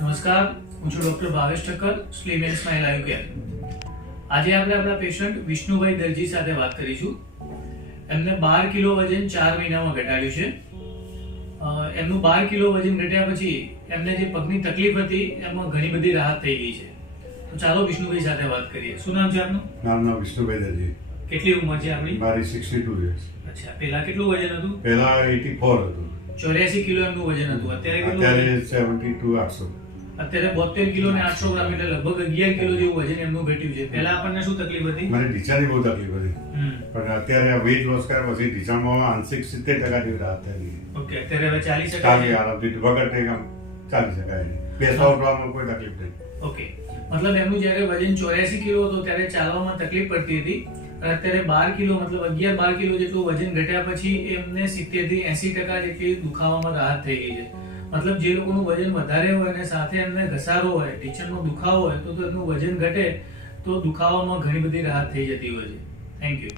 નમસ્કાર, હું છું doctor Bhavesh Thakkar, slim and smile આયુ કેર. આજે આપણે આપણા પેશન્ટ વિષ્ણુભાઈ દરજી સાથે વાત કરીશું. એમને 12 કિલો વજન 4 મહિનામાં ઘટાડ્યું છે. એમનું 12 કિલો વજન ઘટ્યા પછી એમને જે પગની તકલીફ હતી એમાં ઘણી બધી રાહત થઈ ગઈ છે. તો ચાલો વિષ્ણુભાઈ સાથે વાત કરીએ. શું નામ છે આપનું? નામ વિષ્ણુભાઈ દરજી. કેટલી ઉંમર છે આપણી? મારી 62 years. અચ્છા, પહેલા કેટલું વજન હતું? પહેલા 84 હતું. 84 કિલો એમનું વજન હતું. અત્યારે 72 800. અત્યારે 72 કિલો ને 800 ગ્રામ એટલે લગભગ 11 કિલો જેવું વજન એમનું ઘટ્યું છે. પહેલા આપણને શું તકલીફ હતી? મને ઢીંચાની બહુ તકલીફ હતી, પણ અત્યારે વેઇટ લોસ કર્યા પછી ઢીંચામાં આંશિક 70% જેવી રાહત થઈ. ઓકે, અત્યારે હવે ચાલી શકાય? આરામથી વગર ટેક ચાલી શકાય. બેસવા ઉઠવામાં કોઈ તકલીફ નહીં. ઓકે, મતલબ એમનું જ્યારે વજન 84 કિલો હતો ત્યારે ચાલવામાં તકલીફ પડતી હતી, અને અત્યારે 12 કિલો મતલબ 11-12 કિલો જેટલું વજન ઘટ્યા પછી એમને 70 થી 80% જેટલી દુખાવામાં રાહત થઈ ગઈ છે. મતલબ જે લોકોનું વજન વધારે હોય અને સાથે એમને ઘસારો હોય, ઢીંચણનો દુખાવો હોય તો એમનું વજન ઘટે તો દુખાવામાં ઘણી બધી રાહત થઈ જતી હોય છે. Thank you.